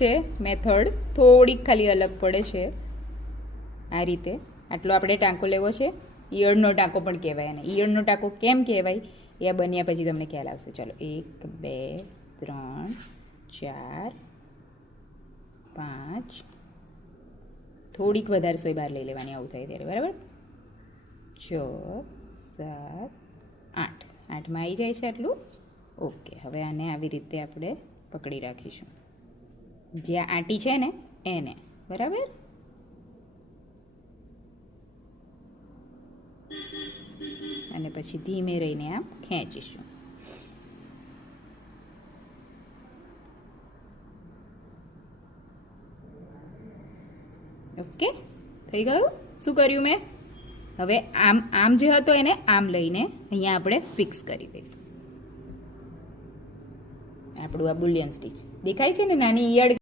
છે મેથડ, થોડીક ખાલી અલગ પડે છે. આ રીતે આટલો આપણે ટાંકો લેવો છે. ઈયળનો ટાંકો પણ કહેવાય અને ઈયળનો ટાંકો કેમ કહેવાય એ બન્યા પછી તમને ખ્યાલ આવશે. ચાલો 1 2 3 4 5, થોડીક વધારે સોય બહાર લઈ લેવાની આવું થાય ત્યારે, બરાબર. 6 7 8, 8માં આવી જાય છે આટલું. ઓકે, હવે આને આવી રીતે આપણે પકડી રાખીશું, જ્યાં આંટી છે ને એને, બરાબર. અને પછી ધીમે રહીને આમ ખેંચીશું. ઓકે, થઈ ગયું. શું કર્યું મેં? હવે આમ આમ જે હતો એને આમ લઈને અહીંયા આપણે ફિક્સ કરી દઈશું. આપણું આ બુલિયન સ્ટીચ દેખાય છે ને, નાની ઈયળ